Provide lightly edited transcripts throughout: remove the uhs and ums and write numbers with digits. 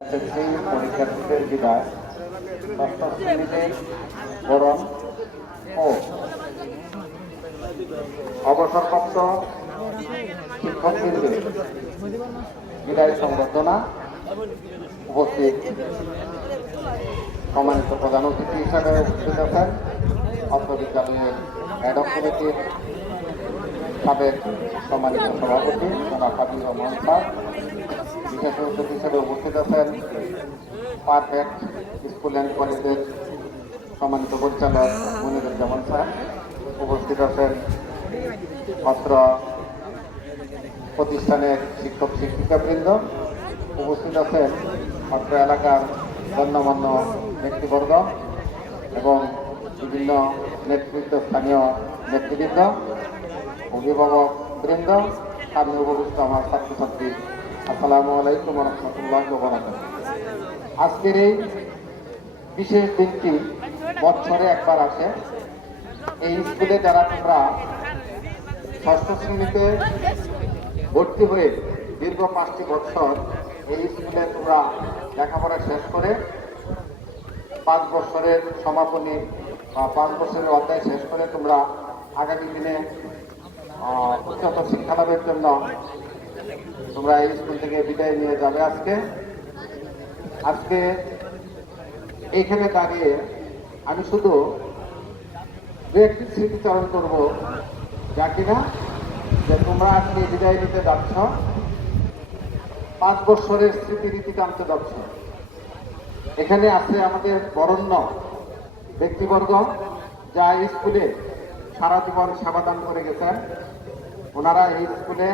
SSC পরীক্ষার্থীদের বিদায়, ষষ্ঠ শ্রেণীদের বরণ ও অবসরপ্রাপ্ত শিক্ষকবৃন্দের বিদায় সংবর্ধনা। উপস্থিত সম্মানিত প্রধান অতিথি হিসাবে উপস্থিত আছেন অত্র বিদ্যালয়ের অ্যাডহক কমিটির সাবেক সম্মানিত সভাপতি জনাব হাবিবুর রহমান স্যার। বিশেষ অতিথি হিসেবে উপস্থিত আছেন পারফেক্ট স্কুল অ্যান্ড কলেজের সম্মানিত পরিচালক মনিরুজ্জামান স্যার। উপস্থিত আছেন অত্র প্রতিষ্ঠানের শিক্ষক শিক্ষিকাবৃন্দ। উপস্থিত আছেন অত্র এলাকার গণ্যমান্য ব্যক্তিবর্গ এবং বিভিন্ন স্থানীয় নেতৃবৃন্দ, অভিভাবক বৃন্দ, সামনে উপবিষ্ট আমার ছাত্রছাত্রী, আসসালামু আলাইকুম ওয়া রাহমাতুল্লাহি ওয়া বারাকাতুহু। আজকের এই বিশেষ দিনটি বছরে একবার আসে। এই স্কুলে যারা তোমরা ষষ্ঠ শ্রেণীতে ভর্তি হয়ে দীর্ঘ 5টি বছর এই স্কুলে তোমরা লেখাপড়া শেষ করে 5 বছরের সমাপনী বা 5 বছরের অধ্যায় শেষ করে তোমরা আগামী দিনে উচ্চতর শিক্ষা লাভের জন্য তোমরা এই স্কুল থেকে বিদায় নিয়ে যাবে। আজকে এইখানে দাঁড়িয়ে আমি শুধু দু একটি স্মৃতিচারণ করব, যা কিনা যে তোমরা আজকে বিদায় নিতে যাচ্ছ, 5 বছরের স্মৃতিরীতি টানতে যাচ্ছ। এখানে আছে আমাদের বরেণ্য ব্যক্তিবর্গ, যা এই স্কুলে সারা জীবন সেবাদান করে গেছেন। ওনারা এই স্কুলে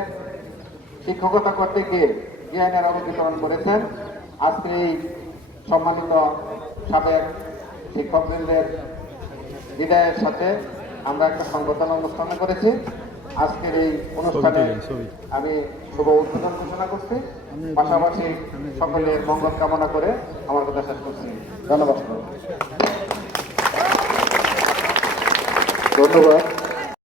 শিক্ষকতা করতে গিয়ে জ্ঞানের আলো বিতরণ করেছেন। আজকে এই সম্মানিত সাবেক শিক্ষকবৃন্দের বিদায়ের সাথে আমরা একটা সংবর্ধনা অনুষ্ঠান করেছি। আজকের এই অনুষ্ঠানে আমি শুভ উদ্বোধন ঘোষণা করছি, পাশাপাশি সকলের মঙ্গল কামনা করে আমার কথা শেষ করছি। ধন্যবাদ।